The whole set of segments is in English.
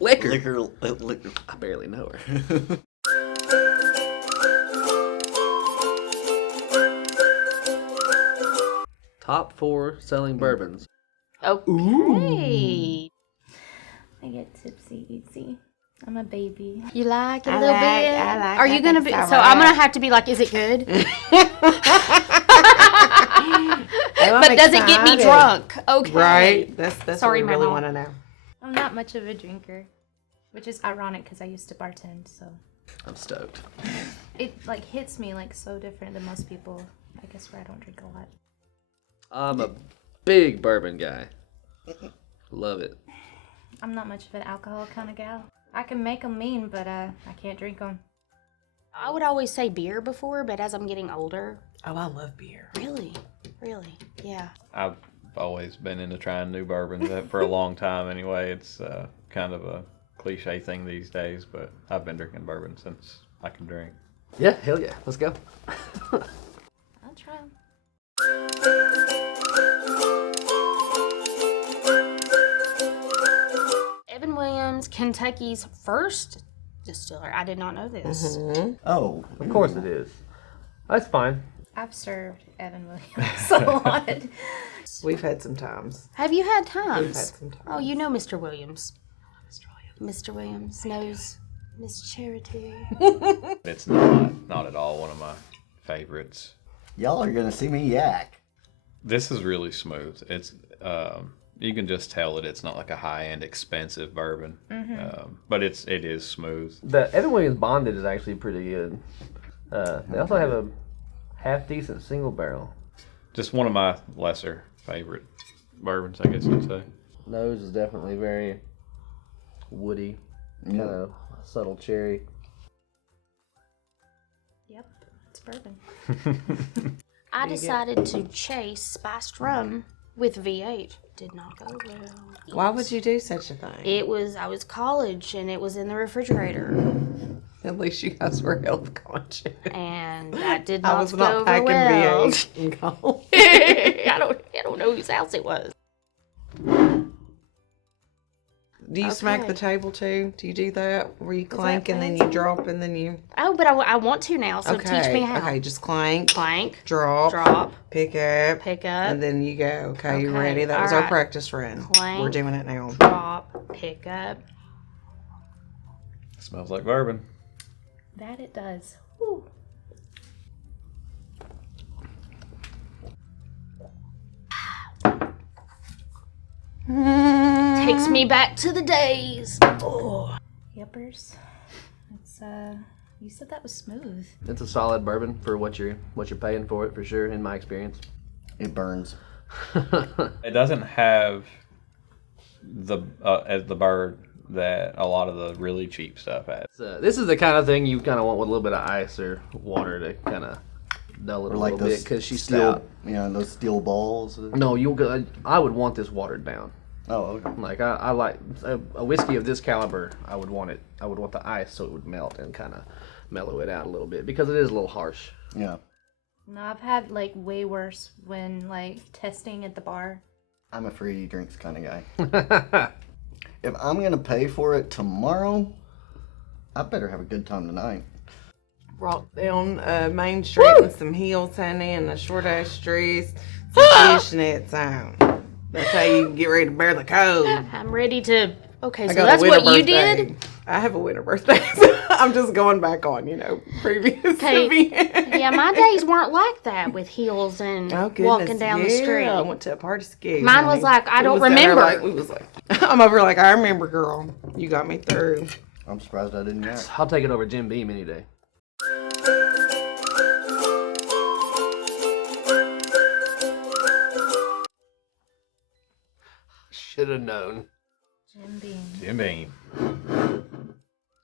Liquor. Liquor. I barely know her. Top 4 selling bourbons. Okay. I get tipsy easy. I'm a baby. You like it a I little like- bit? I like Are it. you I gonna think be? it's So I'm gonna have to be like, is it good? But does it get me drunk? Okay. Right. That's Sorry, what we really Mama. want to know. I'm not much of a drinker, which is ironic because I used to bartend, so I'm stoked. it like hits me like so different than most people. I guess where I don't drink a lot. I'm a big bourbon guy. Love it. I'm not much of an alcohol kind of gal. I can make them mean, but I can't drink them. I would always say beer before, but as I'm getting older, Oh, I love beer. really, yeah. I've always been into trying new bourbons for a long time anyway. It's kind of a cliche thing these days, but I've been drinking bourbon since I can drink. Yeah, hell yeah. Let's go. I'll try them. Evan Williams, Kentucky's first distiller. I did not know this. Oh, Of course it is. That's fine. I've served Evan Williams a lot. We've had some times. Have you had We've had times? some times. Oh, you know Mr. Williams. Mr. Williams knows Miss Charity. It's not at all one of my favorites. y'all are gonna see me yak. This is really smooth. It's you can just tell that it's not like a high-end expensive bourbon, but it is smooth. The Evan Williams Bonded is actually pretty good. They also have a half-decent single barrel. Just one of my lesser favorite bourbons, I guess you'd say. Nose is definitely very woody, kind of subtle cherry. Yep, it's bourbon. I decided to chase spiced rum with V8. Did not go well. Why would you do such a thing? I was college and it was in the refrigerator. At least you guys were health conscious. And that did I not was go not over packing well. V8 in college. I don't know whose house it was. Do you smack Okay. the table too? Do you do that? Where you clank and then you drop and then you... Oh, but I want to now, so Okay. teach me how. Okay, just clank, Clank, drop, pick up, pick up, and then you go. Okay, you Okay, ready? That was our alright. practice run. Clank. We're doing it now. drop, pick up. Smells like bourbon. That it does. Woo. Takes me back to the days. Oh. Yuppers. It's you said that was smooth. It's a solid bourbon for what you're paying for it, for sure, in my experience. It burns. It doesn't have the bird that a lot of the really cheap stuff has. This is the kind of thing you kind of want with a little bit of ice or water to kind of dull it Or a like little bit those because she's steel, stout. those steel balls. No, I would want this watered down. Oh, okay. Like I like a whiskey of this caliber. I would want the ice so it would melt and kind of mellow it out a little bit because it is a little harsh. Yeah. No, I've had like way worse when like testing at the bar. I'm a free drinks kind of guy. If I'm gonna pay for it tomorrow, I better have a good time tonight. Walk down Main Street with some heels, honey, and a short ass streets, some fishnets on. That's how you get ready to bear the cold. I'm ready to. Okay, I so got a that's winter what you birthday. did. I have a winter birthday, so I'm just going back on, previous Okay. events. Yeah, my days weren't like that with heels and Oh, goodness, walking down the street. I went to a party ski. Mine was like, I don't remember. I'm over like, I remember, girl. You got me through. I'm surprised I didn't yak. I'll take it over Jim Beam any day. Should have known. Jim Beam. Jim Beam.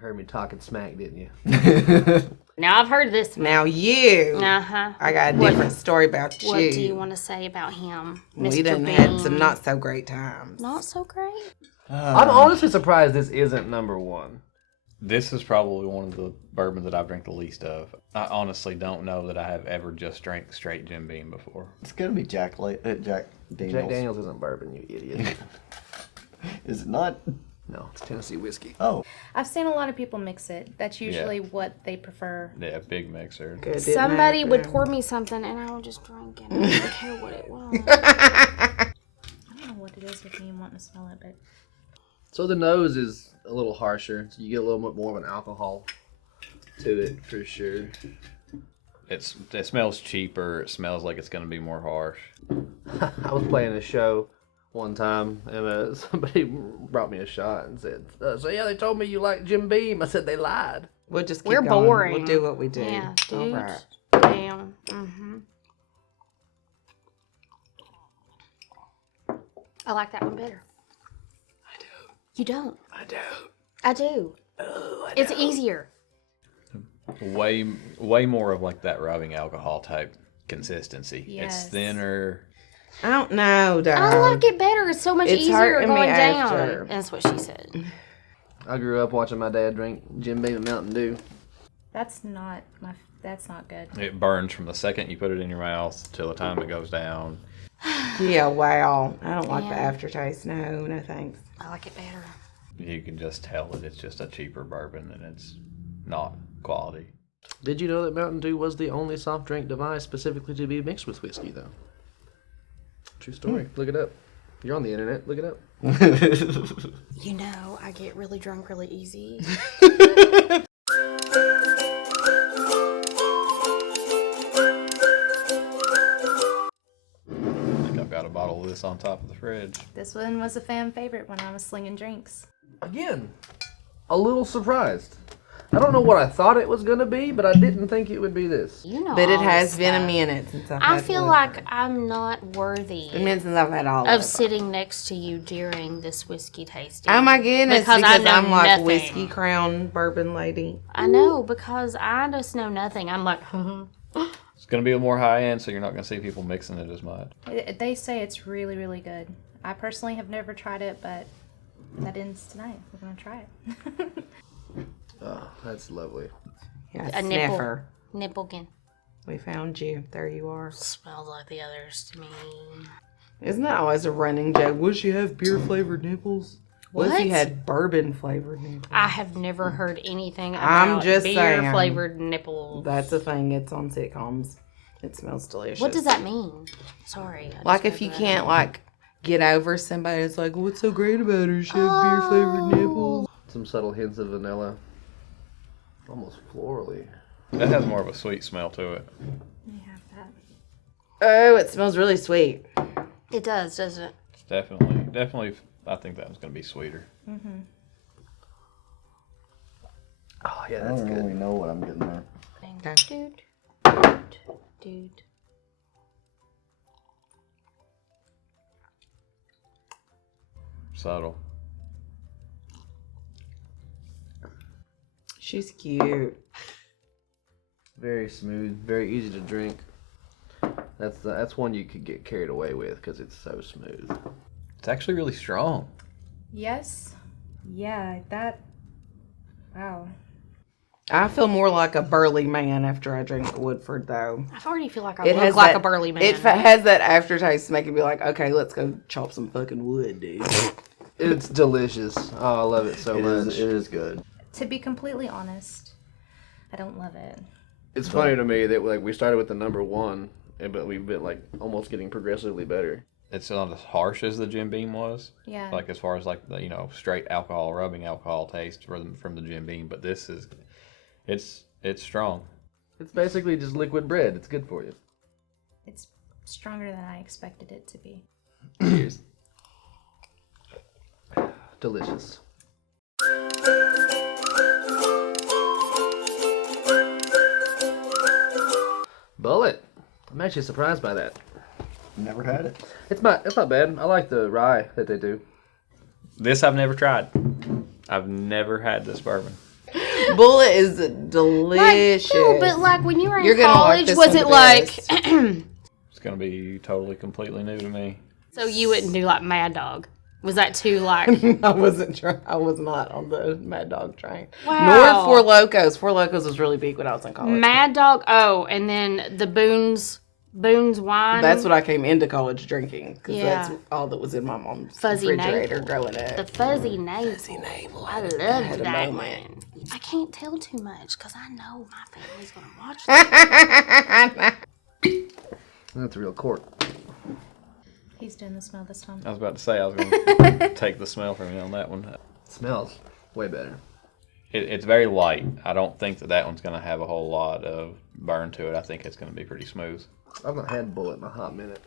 Heard me talking smack, didn't you? Now I've heard this. Now you. Uh-huh. I got a different story about you. What do you want to say about him, Mr. We done Bean? had some not so great times. Not so great. I'm honestly surprised this isn't number one. This is probably one of the bourbons that I've drank the least of. I honestly don't know that I have ever just drank straight Jim Beam before. It's gonna be Jack Daniels. Jack Daniels isn't bourbon, you idiot. Is it not? No, it's Tennessee whiskey. Oh, I've seen a lot of people mix it. That's usually what they prefer. Yeah, big mixer. Good, didn't Somebody would happen. pour me something and I would just drink it. I didn't care what it was. I don't know what it is with me wanting to smell it, but So the nose is a little harsher. So you get a little bit more of an alcohol to it for sure. It smells cheaper. It smells like it's going to be more harsh. I was playing a show one time, and somebody brought me a shot and said, "So yeah, they told me you like Jim Beam." I said they lied. We'll just keep We're going. boring. We'll do what we do. Yeah, All dude. right. Damn. I like that one better. I do. You don't. I do. I do. Oh, I It's easier. Way more of like that rubbing alcohol type consistency. Yes. It's thinner. I don't know, though. I like it better. It's so much It's easier hurting me going down. after. That's what she said. I grew up watching my dad drink Jim Beam and Mountain Dew. that's not good. It burns from the second you put it in your mouth till the time it goes down. Yeah, wow. I don't like the Yeah. aftertaste. No thanks. I like it better. You can just tell that it's just a cheaper bourbon and it's not quality. Did you know that Mountain Dew was the only soft drink device specifically to be mixed with whiskey, though? True story. Look it up. You're on the internet. Look it up. You know, I get really drunk really easy. I think I've got a bottle of this on top of the fridge. This one was a fan favorite when I was slinging drinks. Again, a little surprised. I don't know what I thought it was going to be, but I didn't think it would be this. You know, But it all has this been a stuff. minute since I've I had feel Woodford. like I'm not worthy It's been since I've had all of of sitting next to you during this whiskey tasting. Oh my goodness, Because because, I know I'm like nothing. whiskey crown bourbon lady. I know, because I just know nothing. I'm like, It's going to be more high end, so you're not going to see people mixing it as much. They say it's really, really good. I personally have never tried it, but that ends tonight. We're gonna try it. Oh, that's lovely. Yeah, a nipple. sniffer. Nipplekin. We found you. There you are. Smells like the others to me. Isn't that always a running joke? Would she have beer flavored nipples? What if What? he had bourbon flavored nipples? I have never heard anything I'm about just beer saying. flavored nipples. That's a thing. It's on sitcoms. It smells delicious. What does that mean? Sorry. I Like just if you read that. can't like get over somebody, it's like, what's so great about her? She has beer flavored nipples. Some subtle hints of vanilla. Almost florally. That has more of a sweet smell to it. We have that. Oh, it smells really sweet. It does, doesn't it? It's definitely, I think that one's going to be sweeter. Oh, yeah, I that's don't good. really know what I'm getting there. Okay. Dude. Subtle. She's cute. Very smooth, very easy to drink. That's one you could get carried away with because it's so smooth. It's actually really strong. Yes. Yeah, that. Wow. I feel more like a burly man after I drink Woodford, though. I already feel like I It look has like that- a burly man. It has that aftertaste to make it be like, okay, let's go chop some fucking wood, dude. It's delicious. Oh, I love it so It much. is good. To be completely honest, I don't love it. It's funny to me that like we started with the number one, but we've been like almost getting progressively better. It's not as harsh as the Jim Beam was. Yeah. Like as far as like the straight alcohol, rubbing alcohol taste from the Jim Beam, but this is, it's strong. It's basically just liquid bread. It's good for you. It's stronger than I expected it to be. Cheers. Delicious. Bulleit. I'm actually surprised by that. Never had it. It's not bad. I like the rye that they do. This I've never tried. I've never had this bourbon. Bulleit is delicious. No, but like when you were in You're gonna like college, this was one it the like best. It's gonna be totally, completely new to me. so you wouldn't do like Mad Dog? Was that too like I was not on the Mad Dog train. Wow. Nor Four Locos. Four Locos was really big when I was in college. Mad Dog? Oh, and then the Boone's Boone's wine. That's what I came into college drinking. Because Yeah. that's all that was in my mom's Fuzzy refrigerator navel. growing up. The fuzzy navel. Fuzzy navel. I had loved a that moment. one. I can't tell too much because I know my family's going to watch that. That's a real cork. He's doing the smell this time. I was about to say I was going to take the smell from you on that one. Smells way better. It's very light. I don't think that one's going to have a whole lot of burn to it. I think it's going to be pretty smooth. I've not had Bulleit in a hot minute.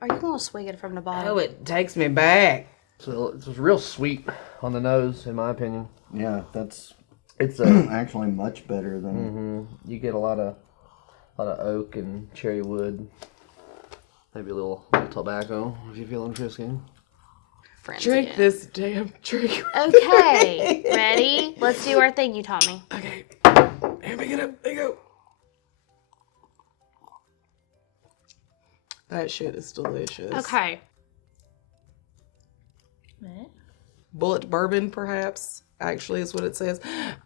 Are you going to swig it from the bottom? Oh, it takes me back. So it's real sweet on the nose, in my opinion. Yeah, that's It's actually much better than. you get a lot of oak and cherry wood. Maybe a little tobacco if you're feeling frisky. Friends Drink again. this damn drink. Okay, ready? Let's do our thing you taught me. Okay. Here, pick it up. There you go. That shit is delicious. Okay. Bulleit bourbon, perhaps, actually is what it says.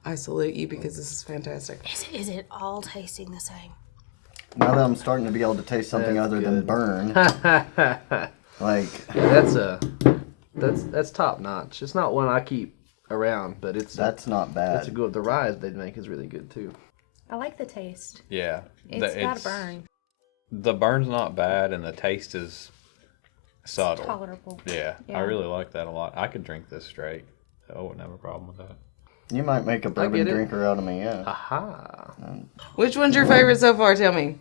I salute you because this is fantastic. Is it all tasting the same? Now that I'm starting to be able to taste something That's other than good. burn, like that's top notch. It's not one I keep around, but that's not bad. it's a good. The rye they make is really good too. I like the taste. Yeah. It's got a burn. The burn's not bad, and the taste is subtle. Tolerable. Yeah, Yeah. I really like that a lot. I could drink this straight. I wouldn't have a problem with that. You might make a bourbon get it. drinker out of me, yeah. Aha! Which one's your favorite so far? Tell me.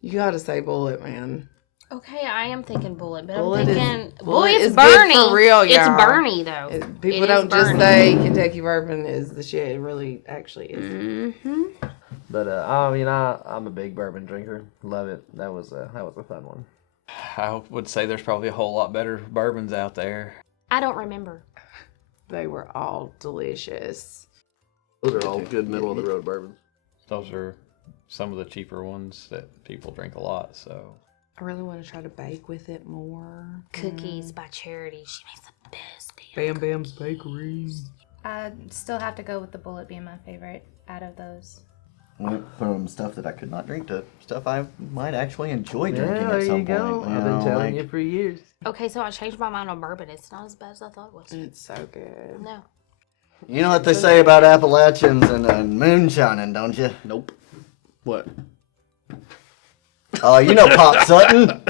You gotta say Bulleit, man. Okay, I am thinking Bulleit, but Bulleit I'm is- thinking Bulleit it's is good Bernie. for real, It's y'all. Bernie though. People It is don't just Bernie. say Kentucky bourbon is the shit. It really actually is. Mm-hmm. But I'm a big bourbon drinker. Love it. That was a fun one. I would say there's probably a whole lot better bourbons out there. I don't remember. They were all delicious. Those are all good middle of the road bourbons. Those are some of the cheaper ones that people drink a lot, so. I really want to try to bake with it more. Cookies by Charity. She makes the best damn Bam Bam's Bakery. I still have to go with the Bulleit being my favorite out of those. Went from stuff that I could not drink to stuff I might actually enjoy drinking Yeah, there at some you go. point. I've been telling you for years. Okay, so I changed my mind on bourbon. It's not as bad as I thought it was. It's so good. No. You know what they say about Appalachians and moonshining, don't you? Nope. What? Oh, you know Pop Sutton.